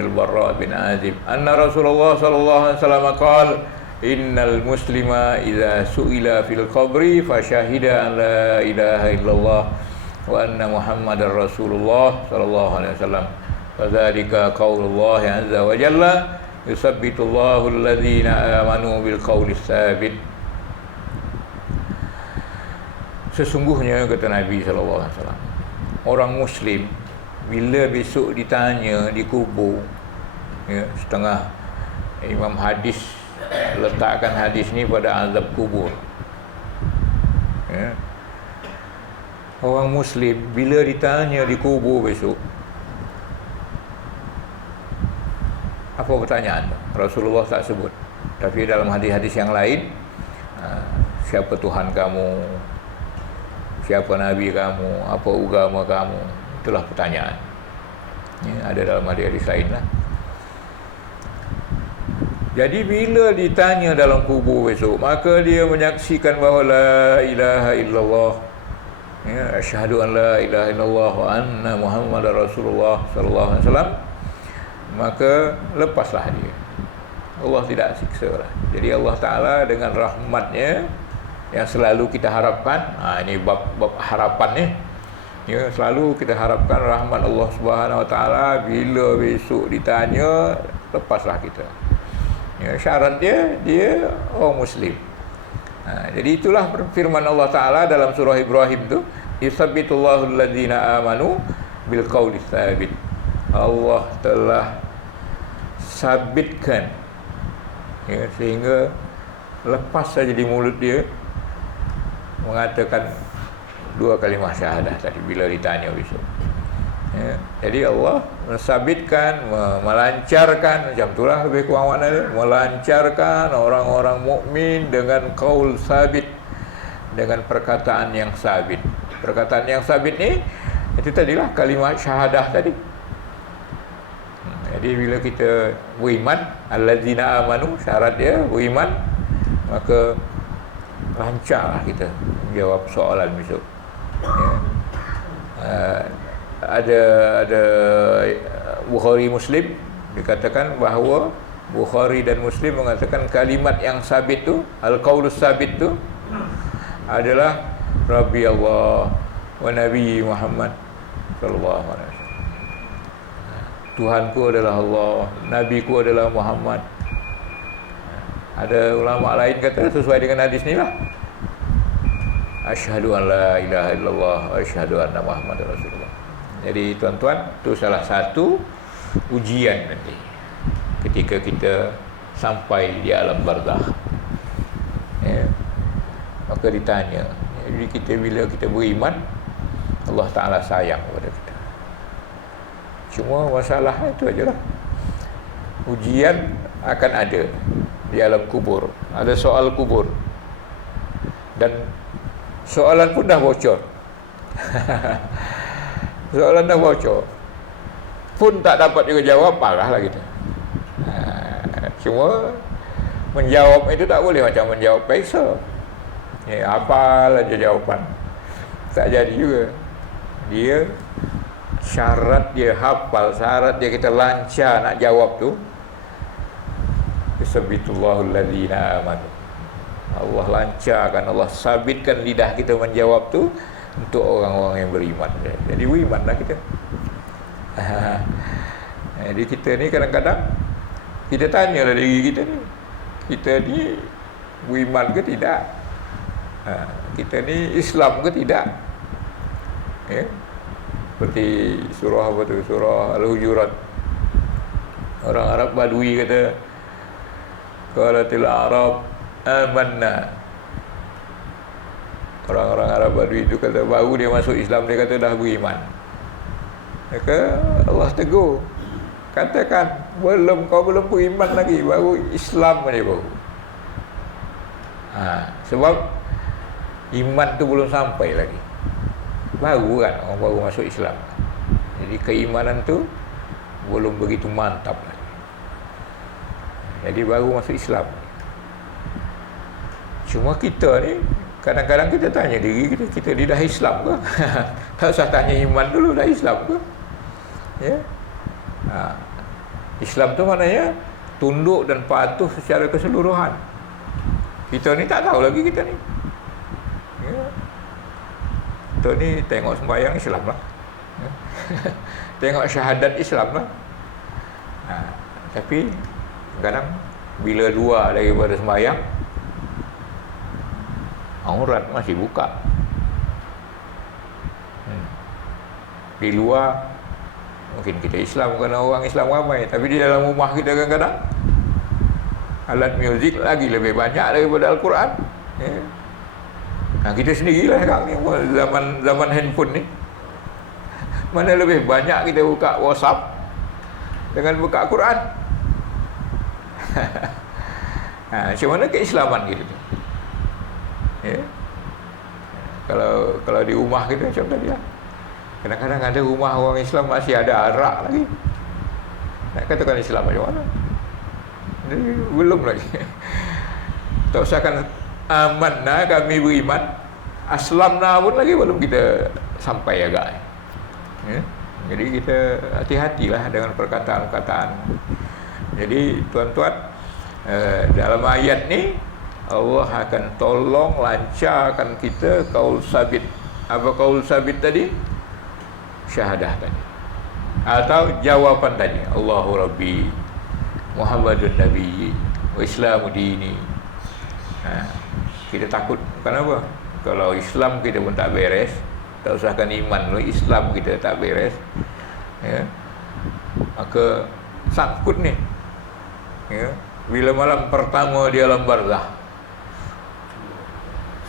البراء بن عازب أن رسول الله صلى الله عليه وسلم قال إن المسلم إذا سئل في القبر فشهد أن لا إله إلا الله وأن محمد رسول الله صلى الله عليه وسلم فذلك قول الله عز وجل يثبت الله الذين آمنوا بالقول الثابت. Sesungguhnya kata Nabi sallallahu alaihi wasallam, orang muslim bila besok ditanya di kubur, ya, setengah imam hadis letakkan hadis ni pada azab kubur, ya. Orang muslim bila ditanya di kubur besok, apa pertanyaan? Rasulullah tak sebut, tapi dalam hadis-hadis yang lain, siapa Tuhan kamu, siapa Nabi kamu, apa agama kamu, itulah pertanyaan, ya, ada dalam hadis-hadis lain lah. Jadi bila ditanya dalam kubur besok, maka dia menyaksikan bahawa la ilaha illallah, ya, asyhadu an la ilaha illallah wa anna Muhammadar Rasulullah sallallahu alaihi wasallam, maka lepaslah dia. Allah tidak siksa lah. Jadi Allah Ta'ala dengan rahmatnya yang selalu kita harapkan, ini bab harapan ni, ya, selalu kita harapkan rahmat Allah Subhanahu Wa Ta'ala. Bila besok ditanya, lepaslah kita, ya, syarat dia orang muslim. Jadi itulah firman Allah Ta'ala dalam surah Ibrahim tu, yusabbitullahu alladhina amanu bil qawli tsabit. Allah telah sabitkan, ya, sehingga lepas saja di mulut dia mengatakan dua kalimah syahadah tadi bila ditanya besok, ya. Jadi Allah mensabitkan, melancarkan, macam itulah lebih kurang maknanya, melancarkan orang-orang mukmin dengan qaul sabit, dengan perkataan yang sabit. Perkataan yang sabit ni itu tadilah kalimah syahadah tadi. Jadi bila kita beriman, allazina amanu, syarat dia beriman, maka lancarlah kita menjawab soalan besok, ya. Ada Bukhari Muslim dikatakan bahawa Bukhari dan Muslim mengatakan kalimat yang sabit tu, al-qaulus sabit tu adalah Rabbi Allah wa Nabi Muhammad sallallahu alaihi wasallam. Tuhanku adalah Allah, Nabiku adalah Muhammad. Ada ulama lain kata sesuai dengan hadis ni lah, asyhadu an la ilaha illallah wa asyhadu anna Muhammadar Rasulullah. Jadi tuan-tuan, itu salah satu ujian nanti ketika kita sampai di alam barzakh, ya. Maka ditanya. Jadi kita bila kita beriman, Allah Ta'ala sayang kepada kita. Cuma masalah itu ajalah, ujian akan ada di alam kubur. Ada soal kubur, dan soalan pun dah bocor. Soalan dah bocor pun tak dapat juga jawab, parahlah kita. Cuma menjawab itu tak boleh macam menjawab peksa, ya, hafal aja jawapan, tak jadi juga. Dia syarat dia hafal, syarat dia kita lancar nak jawab tu, yusabbitullahu alladhina amanu. Allah lancarkan, Allah sabitkan lidah kita menjawab tu untuk orang-orang yang beriman. Jadi berimanlah kita. Jadi kita ni kadang-kadang kita tanyalah diri kita ni beriman ke tidak? Kita ni Islam ke tidak? Ya. Seperti surah apa tu? Surah Al-Hujurat. Orang Arab Badui kata, qalatil Arab amanna. Orang-orang Arab Badui itu kata baru dia masuk Islam, dia kata dah beriman. Maka Allah tegur, katakan kau belum beriman lagi, baru Islam aja baru. Sebab iman tu belum sampai lagi, baru kan orang baru masuk Islam. Jadi keimanan tu belum begitu mantap lagi. Jadi baru masuk Islam. Cuma kita ni kadang-kadang kita tanya diri kita ni dah Islam ke? Tak usah tanya iman dulu, dah Islam ke? Ya. Islam tu maknanya tunduk dan patuh secara keseluruhan. Kita ni tak tahu lagi kita ni. Ya. Kita ni tengok sembahyang Islam lah. Ya. Tengok syahadat Islam lah. Tapi kadang bila luar daripada sembahyang, aurat masih buka. Di luar mungkin kita Islam kerana orang Islam ramai, tapi di dalam rumah kita kadang-kadang alat muzik lagi lebih banyak daripada Al-Quran. Ya. Nah, kita sendirilah sekarang ni, zaman handphone ni, mana lebih banyak kita buka WhatsApp dengan buka Quran. Macam mana keislaman kita tu? Ya. Kalau di rumah kita macam tadi lah. Kadang-kadang ada rumah orang Islam masih ada arak lagi. Nak katakan Islam macam mana? Belum lagi. Tak usahkan amanna, kami beriman, aslamna pun lagi belum kita sampai agak. Ya? Jadi kita hati-hatilah dengan perkataan-perkataan. Jadi tuan-tuan, dalam ayat ni Allah akan tolong lancarkan kita kaul sabit. Apa kaul sabit tadi? Syahadah tadi, atau jawapan tadi, Allahu Rabbi, Muhammadun Nabi, wa Islamu dini. Kita takut, kenapa? Kalau Islam kita pun tak beres, tak usahkan iman, Islam kita tak beres, ya, maka sangkut ni, ya. Bila malam pertama di alam barzah,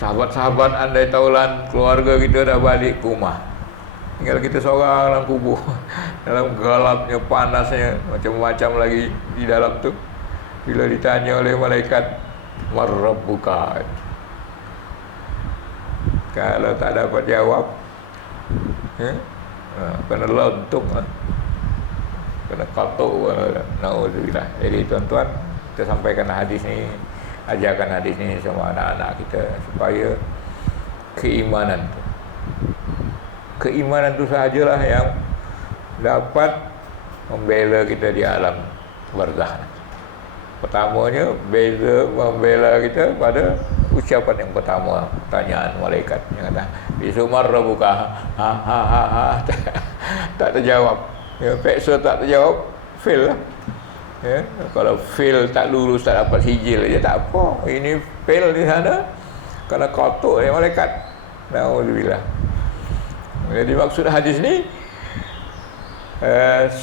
sahabat-sahabat andai taulan keluarga kita dah balik ke rumah, tinggal kita seorang dalam kubur, dalam gelapnya, panasnya, macam-macam lagi di dalam tu. Bila ditanya oleh malaikat, Marrabbuka, kalau tak dapat jawab, ya, kena lontok, kena katuk, na'udzubillah. Jadi tuan-tuan, kita sampaikan hadis ni, ajarkan hadis ni sama anak-anak kita, supaya keimanan tu sahajalah yang dapat membela kita di alam barzakh. Pertamanya, beza membela kita pada ucapan yang pertama, pertanyaan malaikat yang kata, "Bisumar rabbuka." Tak terjawab. Ya, peksa tak terjawab, fail lah. Ya, kalau fail, tak lulus, tak dapat sijil je, tak apa. Ini fail di sana kerana kotor ya malaikat. Na'udzubillah. Jadi maksud hadis ni,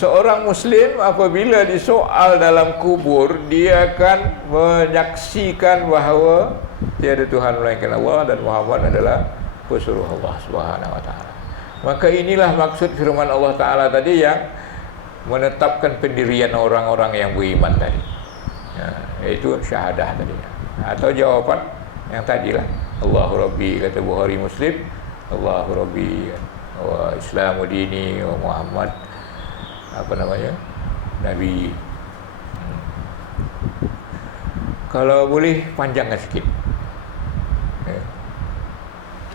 seorang Muslim apabila disoal dalam kubur, dia akan menyaksikan bahawa tiada Tuhan melainkan Allah dan Muhammad adalah pesuruh Allah Subhanahu Wa Taala. Maka inilah maksud firman Allah Taala tadi yang menetapkan pendirian orang-orang yang beriman tadi, ya, iaitu syahadah tadi, atau jawapan yang tadilah, Allahu Rabbi, kata Bukhari Muslim, Allahu Rabbi wa Islamu dini wa Muhammad Nabi. Kalau boleh panjangkan sikit.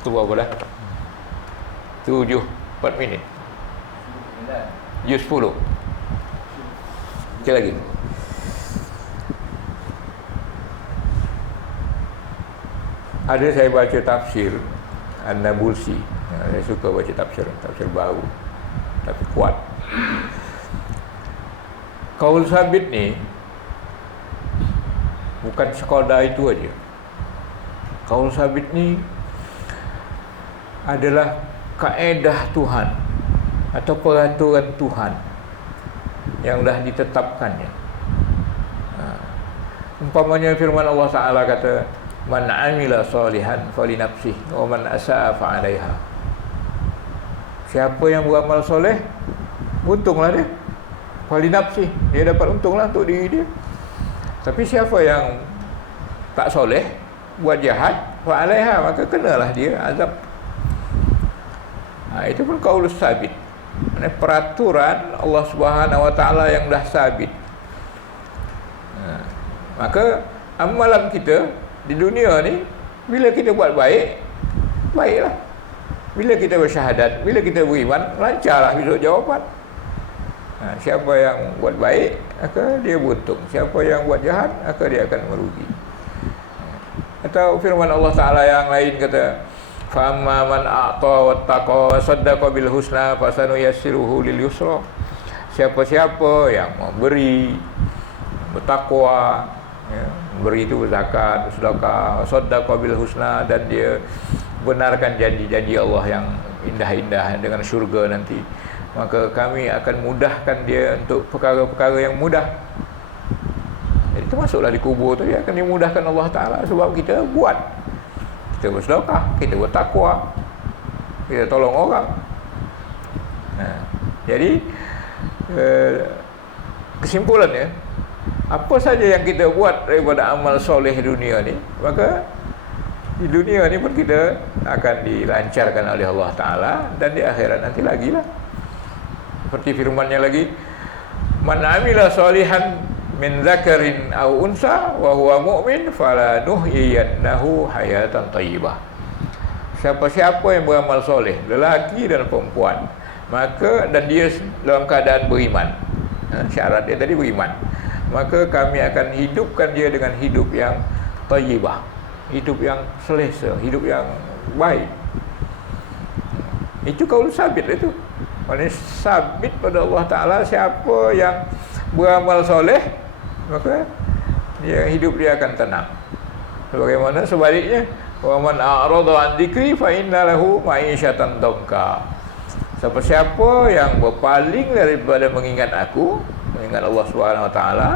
Itu berapa dah? 4 minit. Juz 10. Sekali lagi. Ada saya baca tafsir An-Nabulsi. Saya suka baca tafsir baru, tapi kuat. Kaul sabit ni bukan sekadar itu aja. Kaul sabit ni adalah kaedah Tuhan atau peraturan Tuhan yang dah ditetapkannya. Umpamanya firman Allah Ta'ala kata, "Man amila salihan fali nafsih wa man asaa fa 'alaiha." Siapa yang beramal soleh, untunglah dia. Fali nafsih, dia dapat untunglah untuk diri dia. Tapi siapa yang tak soleh, buat jahat, fa 'alaiha, maka kenalah dia azab. Itu pun qaulus sabit. Peraturan Allah Subhanahu Wa Taala yang dah sabit. Maka amalan kita di dunia ni, bila kita buat baik, baiklah. Bila kita bersyahadat, bila kita beriman, lancarlah besok jawapan. Siapa yang buat baik, maka dia beruntung. Siapa yang buat jahat, maka dia akan merugi. Atau firman Allah Ta'ala yang lain kata, فَأَمَّا مَنْ أَعْطَى وَاتَّقَى وَصَدَّقَ بِالْحُسْنَى فَسَنُيَسِّرُهُ لِلْيُسْرَى. Siapa-siapa yang memberi, bertakwa, beri itu berzakat, bersedekah, sadaqah bil husna, dan dia benarkan janji-janji Allah yang indah-indah dengan syurga nanti, maka kami akan mudahkan dia untuk perkara-perkara yang mudah. Jadi termasuklah di kubur tu, dia akan dimudahkan Allah Ta'ala sebab kita buat. Kita bersedekah, kita bertakwa, kita tolong orang. Jadi kesimpulannya, apa saja yang kita buat daripada amal soleh dunia ni, maka di dunia ni pun kita akan dilancarkan oleh Allah Ta'ala, dan di akhirat nanti lagi lah. Seperti firman-Nya lagi, man amila salihan min dzakarin aw unsa wa huwa mu'min fala nuhyiyannahu hayatan thayyibah. Siapa-siapa yang beramal soleh, lelaki dan perempuan, maka dan dia dalam keadaan beriman, syarat dia tadi beriman, maka kami akan hidupkan dia dengan hidup yang thayyibah, hidup yang selesa, hidup yang baik. Itu kaul sabit itu. Maksudnya sabit pada Allah Ta'ala, siapa yang beramal soleh, maka hidup dia akan tenang. Sebagaimana sebaliknya, wa man a'rada an dzikri fa inna lahu ma'isyatan dhanka. Siapa yang berpaling daripada mengingat aku, mengingat Allah Subhanahu Wa Taala,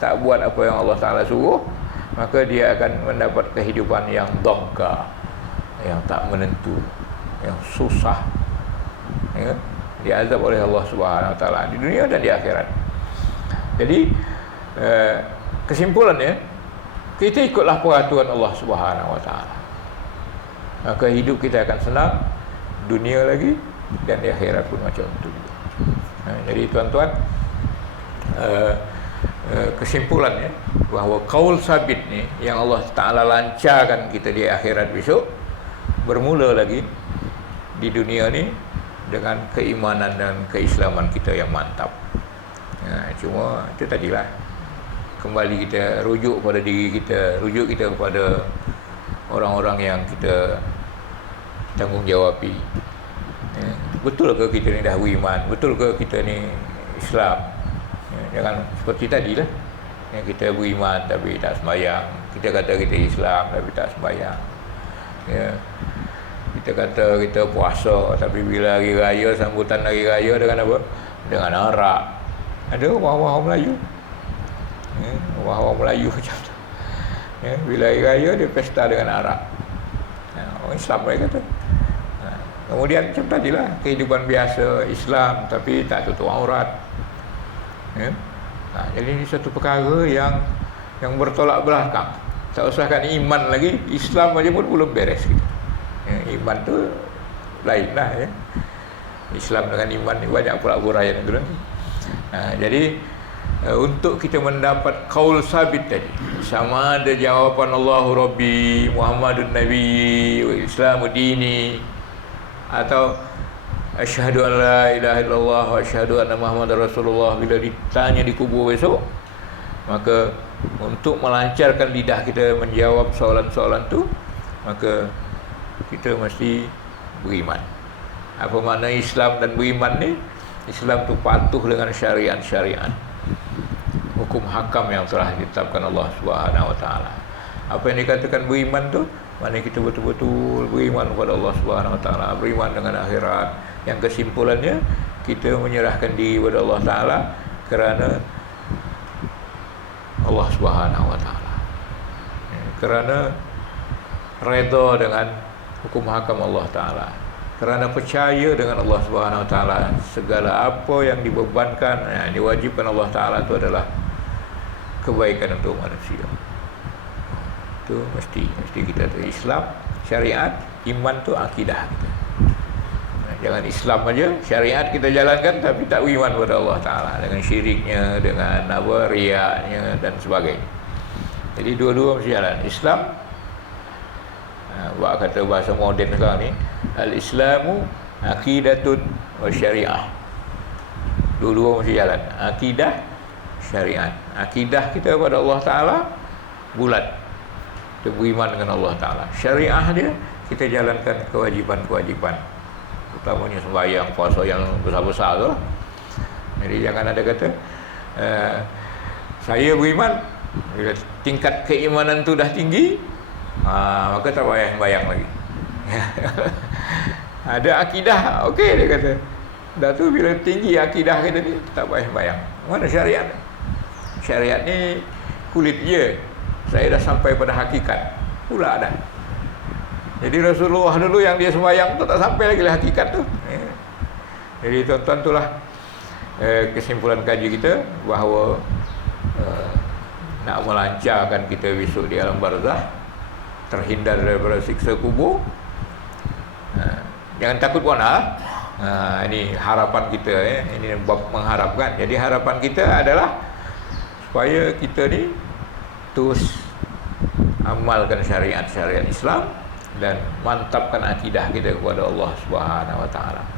tak buat apa yang Allah Taala suruh, maka dia akan mendapat kehidupan yang dhanka, yang tak menentu, yang susah, ya, diazab oleh Allah Subhanahu Wa Taala di dunia dan di akhirat. Jadi kesimpulannya, kita ikutlah peraturan Allah Subhanahu Wa Taala, maka hidup kita akan senang dunia lagi dan di akhirat pun macam itu. Jadi tuan-tuan, kesimpulannya bahawa kaul sabit ni yang Allah Ta'ala lancarkan kita di akhirat besok, bermula lagi di dunia ni dengan keimanan dan keislaman kita yang mantap. Cuma itu tadilah, kembali kita rujuk pada diri kita, rujuk kita kepada orang-orang yang kita tanggungjawab. Betul ke kita ni dah beriman? Betul ke kita ni Islam? Jangan seperti tadilah, yang kita beriman tapi tak sembahyang. Kita kata kita Islam tapi tak sembahyang. Kita kata kita puasa, tapi bila hari raya, sambutan hari raya dengan apa? Dengan arak. Ada orang-orang Melayu, orang-orang Melayu macam tu. Bila hari raya dia pesta dengan arak. Orang Islam mereka kata. Kemudian macam tadilah, kehidupan biasa Islam tapi tak tutup aurat. Jadi ini satu perkara yang bertolak belakang. Tak usahkan iman lagi, Islam aja pun belum beres gitu. Iman tu lain lah, ya. Islam dengan iman ni banyak pula huraian itu nanti. Jadi untuk kita mendapat kaul sabit tadi, sama ada jawapan Allahu Rabbi, Muhammadun Nabi, Islamu Dini, atau asyhadu an la ilaha illallah wa asyhadu anna Muhammadar Rasulullah, bila ditanya di kubur besok, maka untuk melancarkan lidah kita menjawab soalan-soalan tu, maka kita mesti beriman. Apa makna Islam dan beriman ni? Islam tu patuh dengan syariat-syariat, hukum hakam yang telah ditetapkan Allah Subhanahu Wa Taala. Apa yang dikatakan beriman tu, mana kita betul-betul beriman kepada Allah Subhanahu Wa Taala, beriman dengan akhirat, yang kesimpulannya kita menyerahkan diri kepada Allah Taala kerana Allah Subhanahu Wa Taala, kerana redha dengan hukum hakam Allah Taala, kerana percaya dengan Allah Subhanahu Wa Taala. Segala apa yang dibebankan, yang diwajibkan Allah Taala itu adalah kebaikan untuk manusia. Itu mesti kita tahu. Islam, syariat, iman tu akidah kita. Jangan Islam aja, syariat kita jalankan tapi tak beriman kepada Allah Ta'ala, dengan syiriknya, dengan apa, riaknya dan sebagainya. Jadi dua-dua mesti jalan. Islam, buat kata bahasa moden sekarang ni, al-Islamu aqidatun wa syariah. Dua-dua mesti jalan. Akidah, syariat. Akidah kita pada Allah Ta'ala bulat, kita beriman dengan Allah Ta'ala. Syariah dia, kita jalankan kewajipan-kewajipan, utamanya sembahyang, puasa yang besar-besar tu lah. Jadi jangan ada kata saya beriman, bila tingkat keimanan tu dah tinggi, maka tak payah sembahyang lagi. Ada akidah, okey dia kata. Dah tu bila tinggi akidah kita ni, tak payah sembahyang. Mana syariat? Syariat ni kulit je. Saya dah sampai pada hakikat pula dah. Jadi Rasulullah dulu yang dia sembahyang tu tak sampai lagi lah hakikat tu. Jadi tuan-tuan, itulah kesimpulan kaji kita, bahawa nak melancarkan kita besok di alam barzah, terhindar daripada siksa kubur, jangan takut pun lah. Ini harapan kita, ini bab mengharapkan. Jadi harapan kita adalah supaya kita ni terus amalkan syariat-syariat Islam dan mantapkan akidah kita kepada Allah Subhanahu Wa Taala.